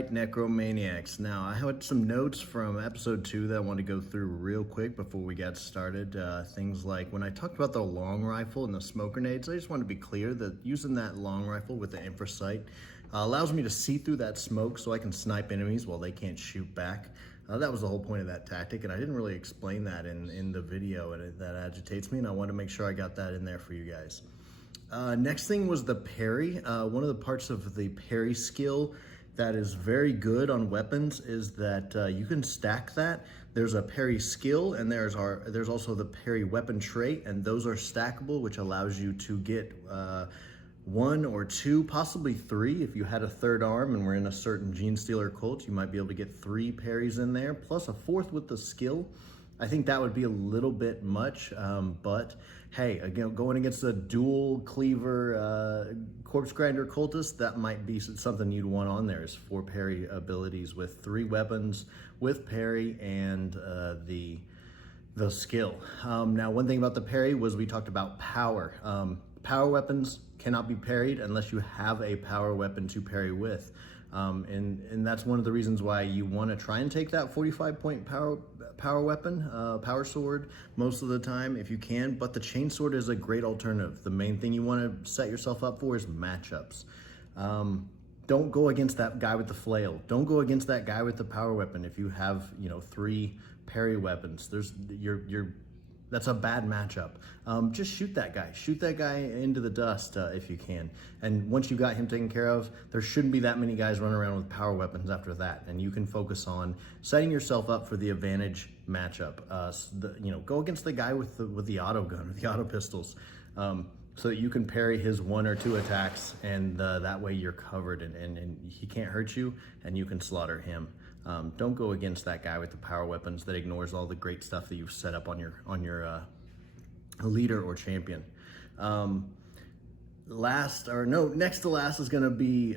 right, Necromaniacs. Now, I had some notes from episode 2 that I want to go through real quick before we got started. Things like when I talked about the long rifle and the smoke grenades, I just want to be clear that using that long rifle with the infrasight allows me to see through that smoke so I can snipe enemies while they can't shoot back. That was the whole point of that tactic, and I didn't really explain that in the video, and that agitates me, and I want to make sure I got that in there for you guys. Next thing was the parry. One of the parts of the parry skill that is very good on weapons is that you can stack that. There's a parry skill and there's also the parry weapon trait, and those are stackable, which allows you to get 1 or 2, possibly 3. If you had a third arm and were in a certain Gene Stealer cult, you might be able to get 3 parries in there, plus a 4th with the skill. I think that would be a little bit much, but hey, again, going against a dual cleaver corpse grinder cultist, that might be something you'd want on there, is 4 parry abilities with 3 weapons with parry and the skill. Now, one thing about the parry was we talked about power. Power weapons cannot be parried unless you have a power weapon to parry with. And that's one of the reasons why you want to try and take that 45-point power weapon, power sword, most of the time if you can, but the chainsword is a great alternative. The main thing you want to set yourself up for is matchups. Don't go against that guy with the flail. Don't go against that guy with the power weapon if you have, 3 parry weapons. That's a bad matchup. Just shoot that guy. Shoot that guy into the dust if you can. And once you got him taken care of, there shouldn't be that many guys running around with power weapons after that. And you can focus on setting yourself up for the advantage matchup. Go against the guy with the auto gun, or the auto pistols, so that you can parry his 1 or 2 attacks, and that way you're covered and he can't hurt you, and you can slaughter him. Don't go against that guy with the power weapons that ignores all the great stuff that you've set up on your leader or champion. Next to last is going to be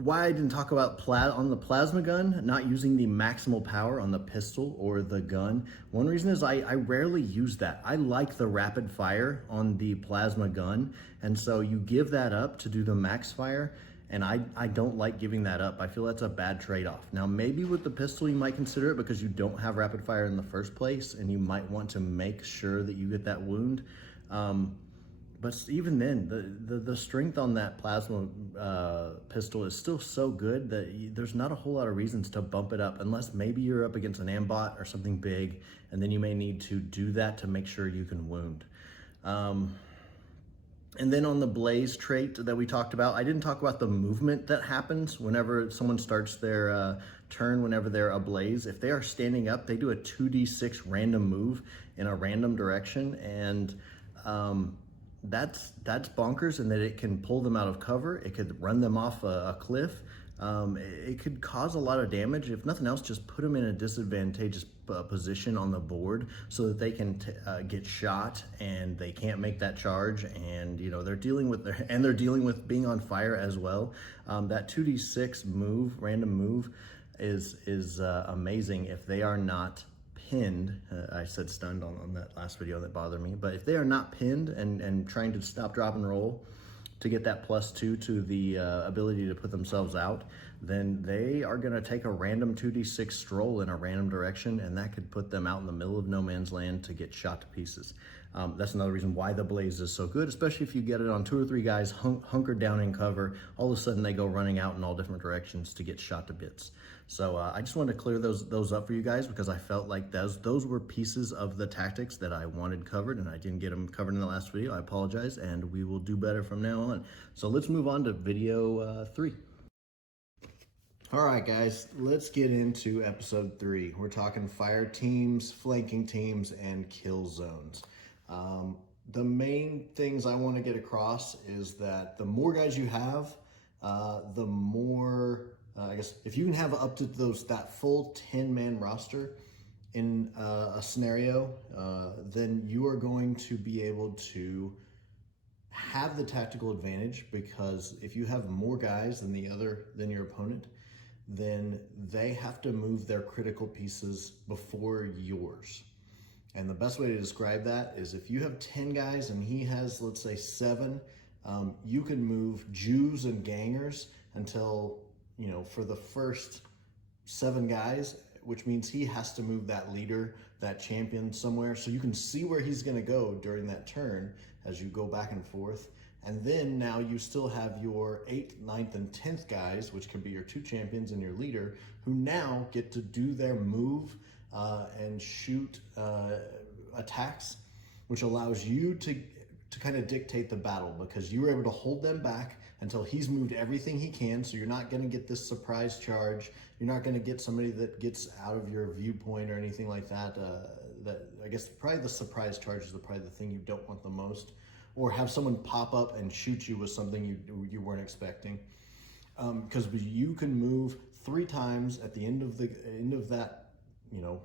why I didn't talk about on the plasma gun, not using the maximal power on the pistol or the gun. One reason is I rarely use that. I like the rapid fire on the plasma gun, and so you give that up to do the max fire. And I don't like giving that up. I feel that's a bad trade-off. Now, maybe with the pistol, you might consider it because you don't have rapid fire in the first place, and you might want to make sure that you get that wound. But even then, the strength on that plasma pistol is still so good that there's not a whole lot of reasons to bump it up, unless maybe you're up against an ambot or something big, and then you may need to do that to make sure you can wound. And then on the blaze trait that we talked about, I didn't talk about the movement that happens whenever someone starts their turn, whenever they're ablaze. If they are standing up, they do a 2d6 random move in a random direction, and that's bonkers, in that it can pull them out of cover, it could run them off a cliff, it could cause a lot of damage. If nothing else, just put them in a disadvantageous position on the board so that they can get shot and they can't make that charge, and they're dealing with being on fire as well. That 2d6 move, random move, is amazing if they are not pinned. I said stunned on that last video, that bothered me, but if they are not pinned and trying to stop, drop, and roll to get that +2 to the ability to put themselves out, then they are going to take a random 2d6 stroll in a random direction, and that could put them out in the middle of no man's land to get shot to pieces. That's another reason why the blaze is so good, especially if you get it on 2 or 3 guys hunkered down in cover. All of a sudden they go running out in all different directions to get shot to bits. So I just wanted to clear those up for you guys, because I felt like those were pieces of the tactics that I wanted covered, and I didn't get them covered in the last video. I apologize, and we will do better from now on. So let's move on to video 3. All right, guys, let's get into episode 3. We're talking fire teams, flanking teams, and kill zones. The main things I want to get across is that the more guys you have, the more, I guess, if you can have up to that full 10-man roster in a scenario, then you are going to be able to have the tactical advantage, because if you have more guys than your opponent, then they have to move their critical pieces before yours. And the best way to describe that is, if you have 10 guys and he has, let's say, 7, you can move Jews and gangers until for the first 7 guys, which means he has to move that leader, that champion somewhere. So you can see where he's gonna go during that turn as you go back and forth. And then now you still have your 8th, 9th, and 10th guys, which could be your 2 champions and your leader, who now get to do their move and shoot attacks, which allows you to kind of dictate the battle, because you were able to hold them back until he's moved everything he can. So you're not going to get this surprise charge. You're not going to get somebody that gets out of your viewpoint or anything like that. That I guess probably the surprise charge is probably the thing you don't want the most, or have someone pop up and shoot you with something you weren't expecting. Because you can move 3 times at the end of that,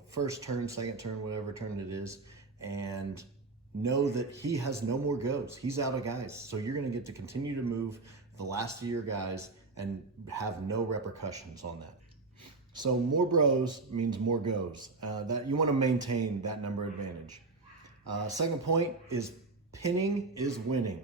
first turn, second turn, whatever turn it is, and know that he has no more goes. He's out of guys. So you're going to get to continue to move the last of your guys and have no repercussions on that. So more bros means more goes. That you want to maintain that number advantage. Second point is pinning is winning.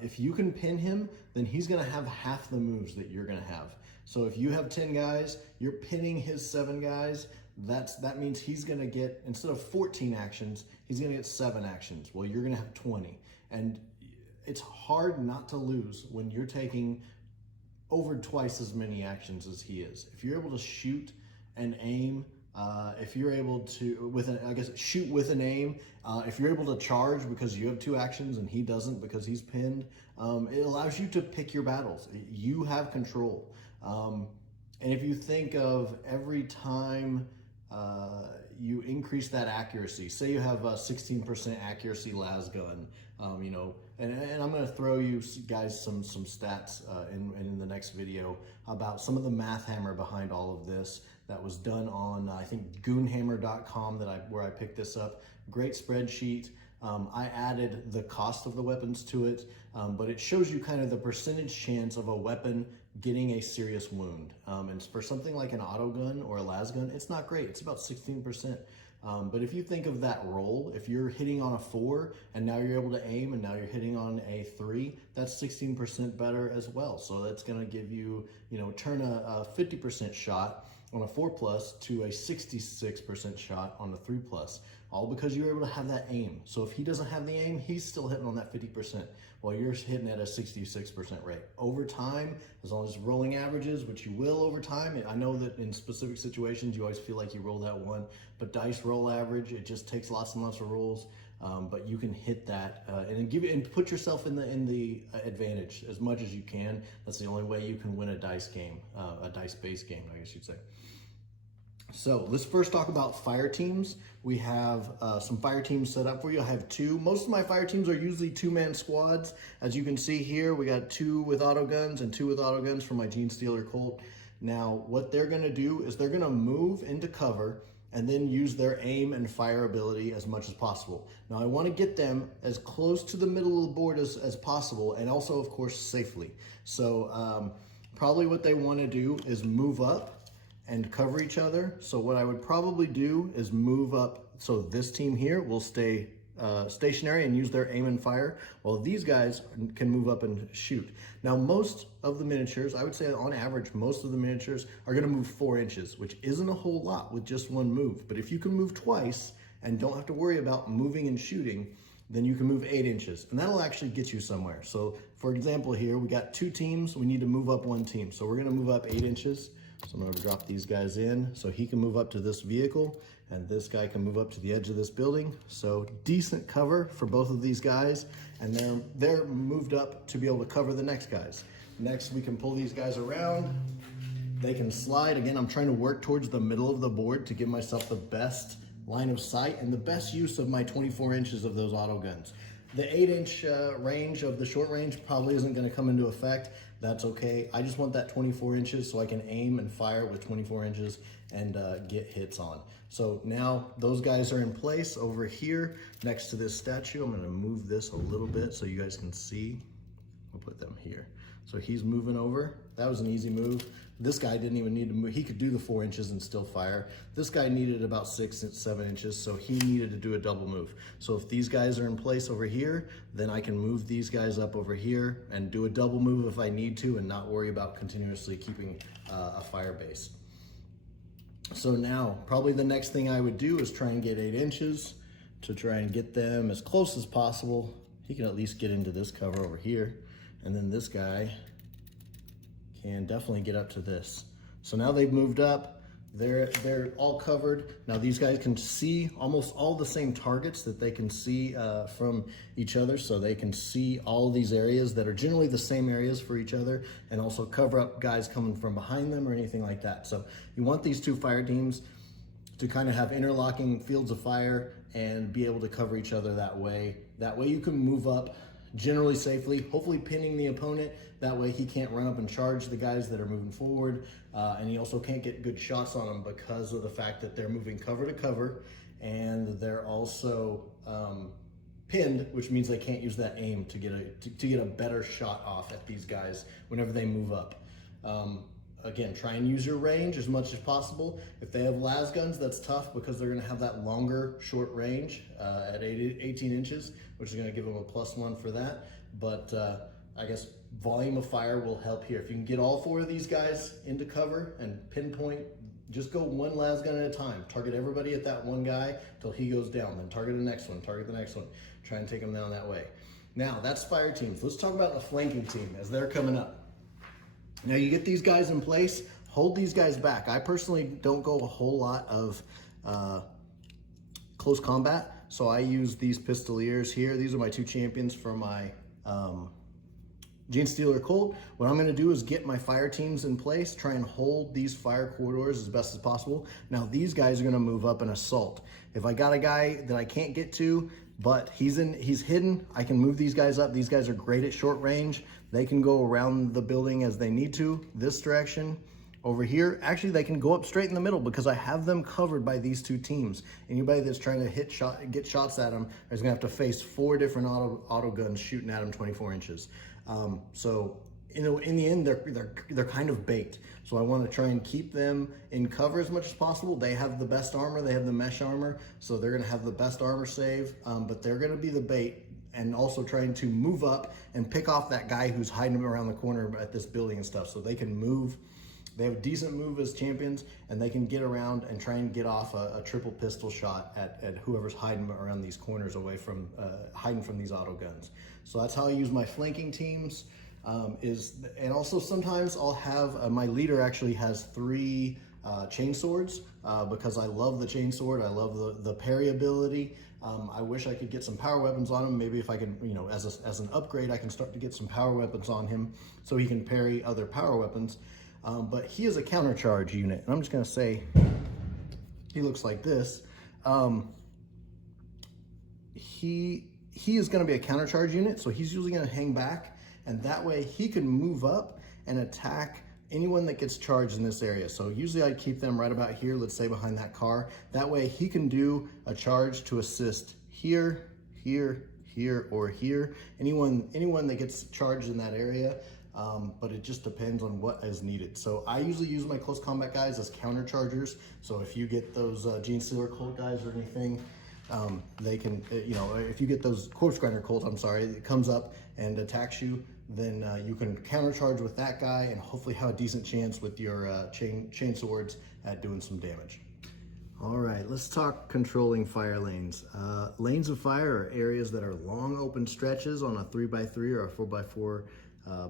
If you can pin him, then he's going to have half the moves that you're going to have. So if you have 10 guys, you're pinning his 7 guys. That means he's going to get, instead of 14 actions, he's going to get 7 actions. Well, you're going to have 20. And it's hard not to lose when you're taking over twice as many actions as he is. If you're able to shoot and aim, if you're able to, shoot with an aim, if you're able to charge because you have 2 actions and he doesn't because he's pinned, it allows you to pick your battles. You have control. And if you think of every time you increase that accuracy, say you have a 16% accuracy las gun, and I'm going to throw you guys some stats in the next video about some of the math hammer behind all of this that was done on, I think, goonhammer.com, where I picked this up. Great spreadsheet. I added the cost of the weapons to it, but it shows you kind of the percentage chance of a weapon getting a serious wound. And for something like an auto gun or a las gun, it's not great. It's about 16%. But if you think of that roll, if you're hitting on a 4 and now you're able to aim and now you're hitting on a 3, that's 16% better as well. So that's going to give you, turn a 50% shot on a 4+ to a 66% shot on a 3+, all because you were able to have that aim. So if he doesn't have the aim, he's still hitting on that 50%, while you're hitting at a 66% rate. Over time, as long as rolling averages, which you will over time, I know that in specific situations you always feel like you roll that 1, but dice roll average, it just takes lots and lots of rolls. But you can hit that and put yourself in the advantage as much as you can. That's the only way you can win a dice game, a dice-based game, I guess you'd say. So let's first talk about fire teams. We have some fire teams set up for you. I have 2. Most of my fire teams are usually 2-man squads. As you can see here, we got 2 with auto guns and 2 with auto guns for my Gene Stealer Colt. Now, what they're going to do is they're going to move into cover and then use their aim and fire ability as much as possible. Now I want to get them as close to the middle of the board as possible, and also of course safely. So probably what they want to do is move up and cover each other. So what I would probably do is move up, so this team here will stay stationary and use their aim and fire, while these guys can move up and shoot. Now, most of the miniatures, I would say on average, most of the miniatures are going to move 4 inches, which isn't a whole lot with just 1 move. But if you can move twice and don't have to worry about moving and shooting, then you can move 8 inches, and that'll actually get you somewhere. So for example here, we got 2 teams, we need to move up 1 team. So we're going to move up 8 inches. So I'm going to drop these guys in so he can move up to this vehicle and this guy can move up to the edge of this building. So decent cover for both of these guys, and they're moved up to be able to cover the next guys. Next, we can pull these guys around. They can slide. Again, I'm trying to work towards the middle of the board to give myself the best line of sight and the best use of my 24 inches of those auto guns. The 8-inch range of the short range probably isn't going to come into effect. That's okay. I just want that 24 inches so I can aim and fire with 24 inches and get hits on. So now those guys are in place over here next to this statue. I'm going to move this a little bit so you guys can see. We'll put them here. So he's moving over. That was an easy move. This guy didn't even need to move. He could do the 4 inches and still fire. This guy needed about 6 and 7 inches, so he needed to do a double move. So if these guys are in place over here, then I can move these guys up over here and do a double move if I need to and not worry about continuously keeping a fire base. So now, probably the next thing I would do is try and get 8 inches to try and get them as close as possible. He can at least get into this cover over here. And then this guy can definitely get up to this. So now they've moved up, they're all covered. Now these guys can see almost all the same targets that they can see from each other. So they can see all these areas that are generally the same areas for each other, and also cover up guys coming from behind them or anything like that. So you want these two fire teams to kind of have interlocking fields of fire and be able to cover each other that way. That way you can move up generally safely, hopefully pinning the opponent. That way he can't run up and charge the guys that are moving forward, and he also can't get good shots on them because of the fact that they're moving cover to cover, and they're also pinned, which means they can't use that aim to get a better shot off at these guys whenever they move up. Again, try and use your range as much as possible. If they have las guns, that's tough because they're gonna have that longer short range at 18 inches, which is gonna give them a +1 for that. But I guess volume of fire will help here. If you can get all 4 of these guys into cover and pinpoint, just go 1 las gun at a time. Target everybody at that one guy till he goes down, then target the next one, target the next one. Try and take them down that way. Now, that's fire teams. Let's talk about the flanking team as they're coming up. Now you get these guys in place, hold these guys back. I personally don't go a whole lot of close combat, so I use these pistoliers here. These are my 2 champions for my Genestealer Colt. What I'm gonna do is get my fire teams in place, try and hold these fire corridors as best as possible. Now these guys are gonna move up and assault. If I got a guy that I can't get to, but he's hidden, I can move these guys up. These guys are great at short range. They can go around the building as they need to, this direction. Over here, actually they can go up straight in the middle because I have them covered by these 2 teams. Anybody that's trying to get shots at them is gonna have to face 4 different auto guns shooting at them 24 inches. So in the end, they're kind of bait. So I want to try and keep them in cover as much as possible. They have the best armor, they have the mesh armor, so they're gonna have the best armor save, but they're gonna be the bait, and also trying to move up and pick off that guy who's hiding around the corner at this building and stuff. So they can move, they have a decent move as champions, and they can get around and try and get off a triple pistol shot at whoever's hiding around these corners away from, hiding from these auto guns. So that's how I use my flanking teams. And also sometimes I'll have, my leader actually has 3 chain swords because I love the chain sword. I love the parry ability. I wish I could get some power weapons on him. Maybe if I can, as an upgrade, I can start to get some power weapons on him so he can parry other power weapons. But he is a countercharge unit, and I'm just gonna say he looks like this. He is gonna be a countercharge unit, so he's usually gonna hang back, and that way he can move up and attack anyone that gets charged in this area. So usually I'd keep them right about here, let's say behind that car. That way he can do a charge to assist here, here, here, or here. Anyone that gets charged in that area, but it just depends on what is needed. So I usually use my close combat guys as counter chargers. So if you get those Genestealer Colt guys or anything, they can, if you get those Corpse Grinder Colt, it comes up and attacks you, then you can countercharge with that guy and hopefully have a decent chance with your chain swords at doing some damage. All right, let's talk controlling fire lanes. Lanes of fire are areas that are long open stretches on a 3x3 or a 4x4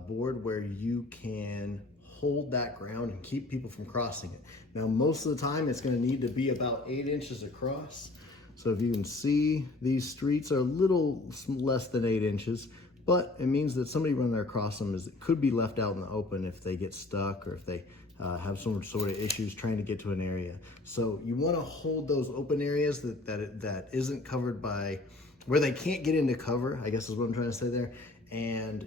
board where you can hold that ground and keep people from crossing it. Now, most of the time it's gonna need to be about 8 inches across. So if you can see, these streets are a little less than 8 inches, but it means that somebody running across them could be left out in the open if they get stuck or if they have some sort of issues trying to get to an area. So you want to hold those open areas that isn't covered by, where they can't get into cover, I guess is what I'm trying to say there, and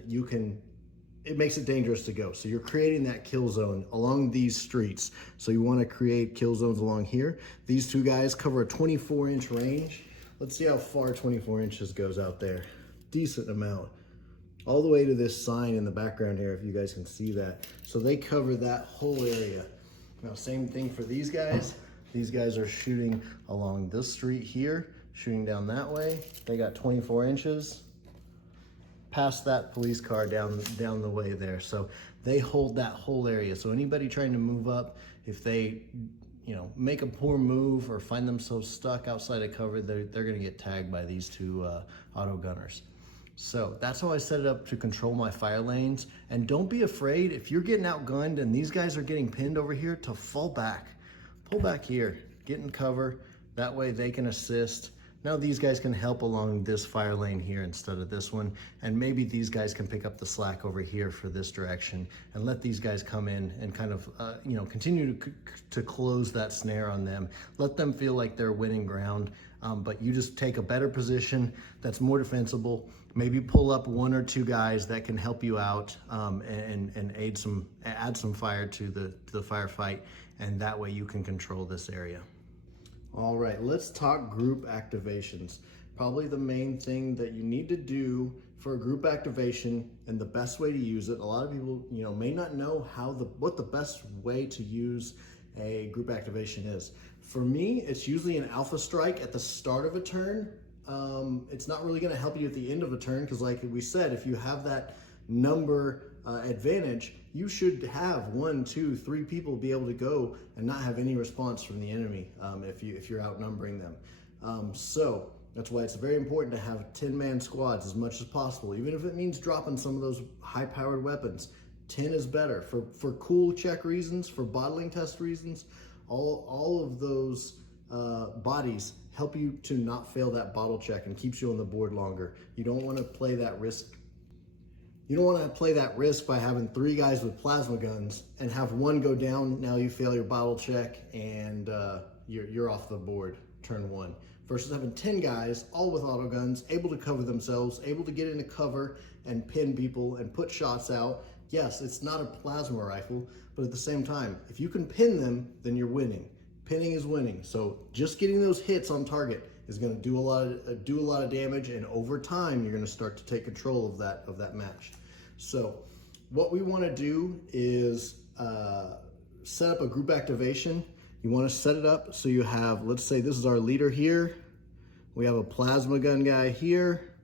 it makes it dangerous to go. So you're creating that kill zone along these streets. So you want to create kill zones along here. These 2 guys cover a 24-inch range. Let's see how far 24 inches goes out there. Decent amount. all the way to this sign in the background here, if you guys can see that. So they cover that whole area. Now, same thing for these guys. These guys are shooting along this street here, shooting down that way. They got 24 inches past that police car down the way there. So they hold that whole area. So anybody trying to move up, if they, you know, make a poor move or find themselves stuck outside of cover, they're gonna get tagged by these two auto gunners. So that's how I set it up to control my fire lanes. And don't be afraid if you're getting outgunned and these guys are getting pinned over here to fall back. Pull back here, get in cover. That way they can assist. Now these guys can help along this fire lane here instead of this one. And maybe these guys can pick up the slack over here for this direction and let these guys come in and kind of, you know, continue to close that snare on them. Let them feel like they're winning ground. But you just take a better position that's more defensible. Maybe pull up one or two guys that can help you out and add some fire to the firefight, and that way you can control this area. All right, let's talk group activations. Probably the main thing that you need to do for a group activation and the best way to use it. A lot of people, you know, may not know what the best way to use a group activation is. For me, it's usually an alpha strike at the start of a turn. It's not really gonna help you at the end of a turn because like we said, if you have that number advantage, you should have 1, 2, 3 people be able to go and not have any response from the enemy if you're outnumbering them. So that's why it's very important to have 10-man squads as much as possible, even if it means dropping some of those high-powered weapons. 10 is better for cool check reasons, for bottling test reasons. All of those bodies help you to not fail that bottle check and keeps you on the board longer. You don't want to play that risk. You don't want to play that risk by having 3 guys with plasma guns and have one go down. Now you fail your bottle check and you're off the board turn 1. Versus having 10 guys, all with auto guns, able to cover themselves, able to get into cover and pin people and put shots out. Yes, it's not a plasma rifle, but at the same time, if you can pin them, then you're winning. Pinning is winning. So just getting those hits on target is going to do a lot of damage, and over time, you're going to start to take control of that match. So what we want to do is set up a group activation. You want to set it up so you have, let's say this is our leader here. We have a plasma gun guy here.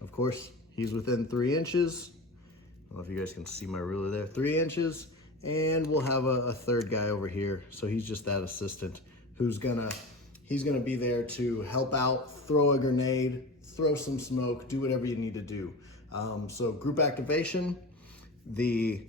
Of course, he's within 3 inches. I don't know if you guys can see my ruler there, 3 inches. And we'll have a third guy over here. So he's just that assistant who's he's gonna be there to help out, throw a grenade, throw some smoke, do whatever you need to do. So group activation, the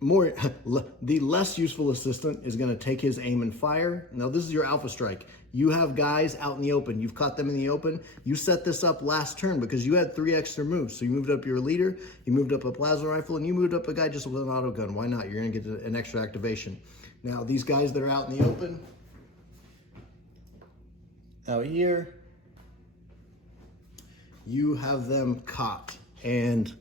less useful assistant is gonna take his aim and fire. Now this is your alpha strike. You have guys out in the open. You've caught them in the open. You set this up last turn because you had 3 extra moves. So you moved up your leader, you moved up a plasma rifle, and you moved up a guy just with an auto gun. Why not? You're gonna get an extra activation. Now these guys that are out in the open, out here, you have them caught and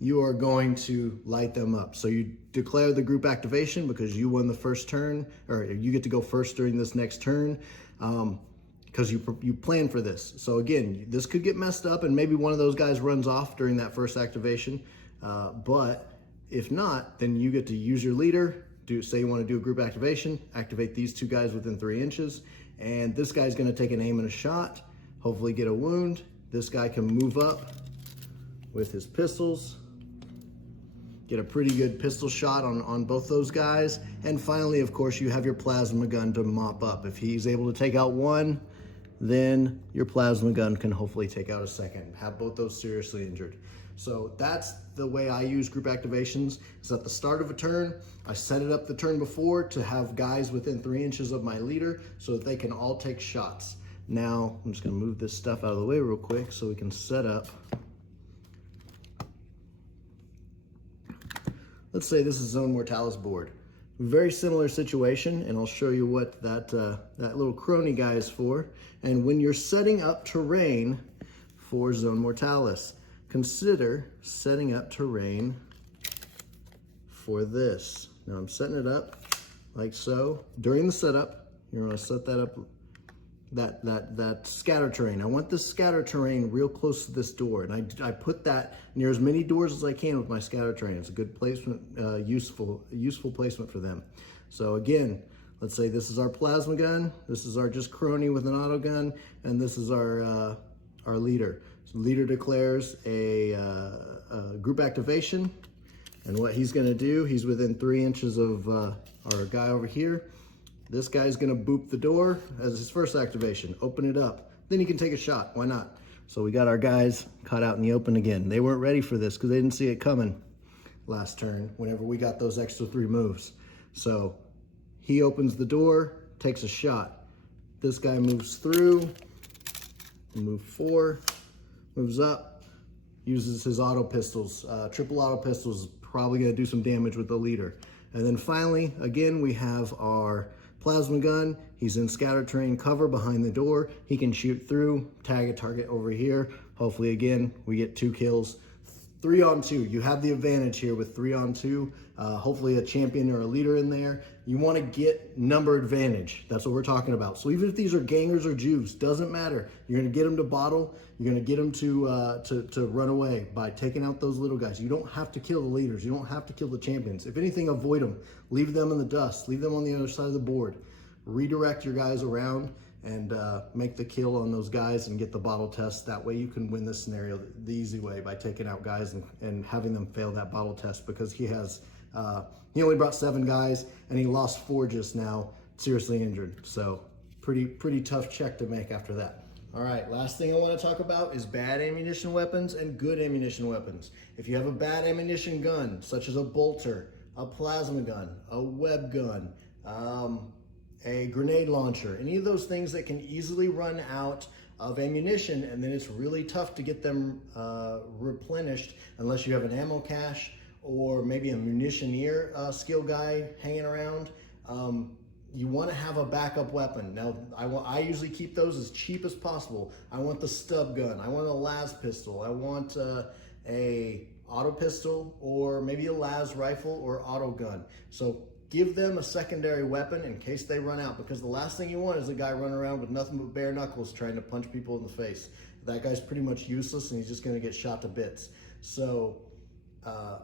you are going to light them up. So you declare the group activation because you won the first turn, or you get to go first during this next turn because you plan for this. So again, this could get messed up and maybe one of those guys runs off during that first activation. But if not, then you get to use your leader, say you want to do a group activation, activate these 2 guys within 3 inches. And this guy's going to take an aim and a shot, hopefully get a wound. This guy can move up with his pistols, get a pretty good pistol shot on both those guys. And finally, of course, you have your plasma gun to mop up. If he's able to take out one, then your plasma gun can hopefully take out a second, have both those seriously injured. So that's the way I use group activations, is at the start of a turn, I set it up the turn before to have guys within 3 inches of my leader so that they can all take shots. Now, I'm just gonna move this stuff out of the way real quick so we can set up. Let's say this is Zone Mortalis board. Very similar situation, and I'll show you what that little crony guy is for. And when you're setting up terrain for Zone Mortalis, consider setting up terrain for this. Now I'm setting it up like so. During the setup, you're gonna set that up that scatter terrain. I want this scatter terrain real close to this door, and I put that near as many doors as I can with my scatter terrain. It's a good placement, useful placement for them. So again, let's say this is our plasma gun, this is our just crony with an auto gun, and this is our leader. So leader declares a group activation, and what he's going to do, he's within 3 inches of our guy over here. This guy's gonna boop the door as his first activation, open it up. Then he can take a shot, why not? So we got our guys caught out in the open again. They weren't ready for this because they didn't see it coming last turn whenever we got those extra 3 moves. So he opens the door, takes a shot. This guy moves through, move 4, moves up, uses his auto pistols. Triple auto pistols, probably gonna do some damage with the leader. And then finally, again, we have our plasma gun. He's in scatter terrain cover behind the door. He can shoot through, tag a target over here. Hopefully, again, we get 2 kills. 3 on 2. You have the advantage here with 3 on 2. Hopefully a champion or a leader in there. You want to get number advantage. That's what we're talking about. So even if these are gangers or Jews, doesn't matter. You're going to get them to bottle. You're going to get them to run away by taking out those little guys. You don't have to kill the leaders. You don't have to kill the champions. If anything, avoid them. Leave them in the dust. Leave them on the other side of the board. Redirect your guys around and make the kill on those guys and get the bottle test. That way you can win this scenario the easy way by taking out guys and having them fail that bottle test, because he has he only brought 7 guys and he lost 4 just now, seriously injured. So pretty tough check to make after that. All right, last thing I want to talk about is bad ammunition weapons and good ammunition weapons. If you have a bad ammunition gun, such as a bolter, a plasma gun, a web gun, a grenade launcher, any of those things that can easily run out of ammunition, and then it's really tough to get them replenished unless you have an ammo cache or maybe a munitioneer skill guy hanging around. You want to have a backup weapon. Now, I usually keep those as cheap as possible. I want the stub gun. I want a las pistol. I want a auto pistol, or maybe a las rifle or auto gun. So give them a secondary weapon in case they run out, because the last thing you want is a guy running around with nothing but bare knuckles trying to punch people in the face. That guy's pretty much useless and he's just going to get shot to bits. So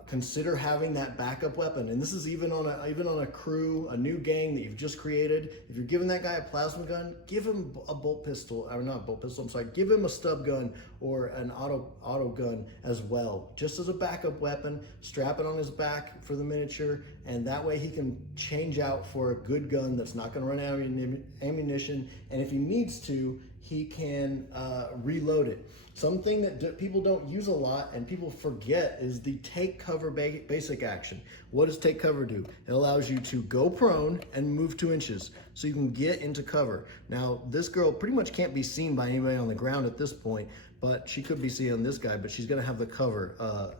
consider having that backup weapon. And this is even on a crew, a new gang that you've just created. If you're giving that guy a plasma gun, give him a bolt pistol, or not a bolt pistol, I'm sorry, give him a stub gun or an auto gun as well, just as a backup weapon. Strap it on his back for the miniature, and that way he can change out for a good gun that's not going to run out of ammunition. And if he needs to, he can reload it. Something that people don't use a lot and people forget is the take cover basic action. What does take cover do? It allows you to go prone and move 2 inches so you can get into cover. Now, this girl pretty much can't be seen by anybody on the ground at this point, but she could be seen on this guy, but she's gonna have the cover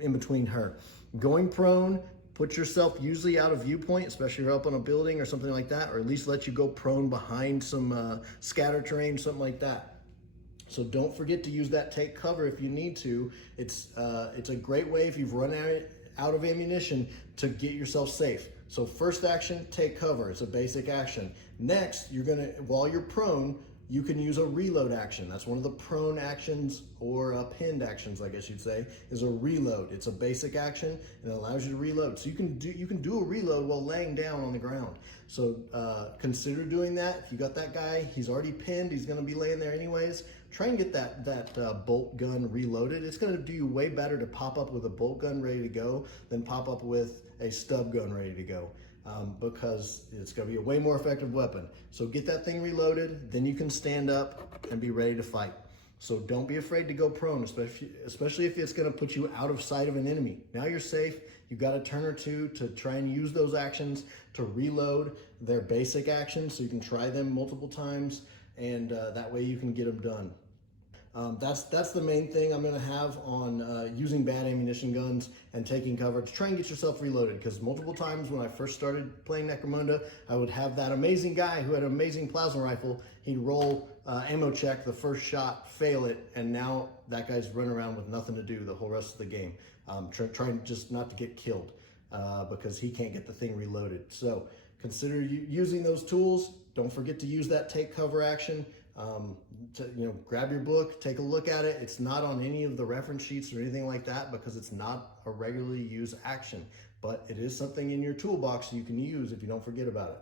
in between her. Going prone, put yourself usually out of viewpoint, especially if you're up on a building or something like that, or at least let you go prone behind some scatter terrain, something like that. So don't forget to use that take cover if you need to. It's a great way if you've run out of ammunition to get yourself safe. So first action, take cover. It's a basic action. Next, while you're prone, you can use a reload action. That's one of the prone actions, or pinned actions, I guess you'd say, is a reload. It's a basic action and it allows you to reload. So you can do a reload while laying down on the ground. So consider doing that. If you got that guy, he's already pinned, he's gonna be laying there anyways. Try and get that bolt gun reloaded. It's gonna do you way better to pop up with a bolt gun ready to go than pop up with a stub gun ready to go. Because it's going to be a way more effective weapon. So get that thing reloaded, then you can stand up and be ready to fight. So don't be afraid to go prone, especially if it's going to put you out of sight of an enemy. Now you're safe. You've got a turn or two to try and use those actions to reload their basic actions, so you can try them multiple times, and that way you can get them done. That's the main thing I'm going to have on using bad ammunition guns and taking cover, to try and get yourself reloaded, because multiple times when I first started playing Necromunda, I would have that amazing guy who had an amazing plasma rifle. He'd roll ammo check the first shot, fail it, and now that guy's running around with nothing to do the whole rest of the game, trying just not to get killed because he can't get the thing reloaded. So consider using those tools. Don't forget to use that take cover action. Grab your book, take a look at it. It's not on any of the reference sheets or anything like that because it's not a regularly used action, but it is something in your toolbox you can use if you don't forget about it.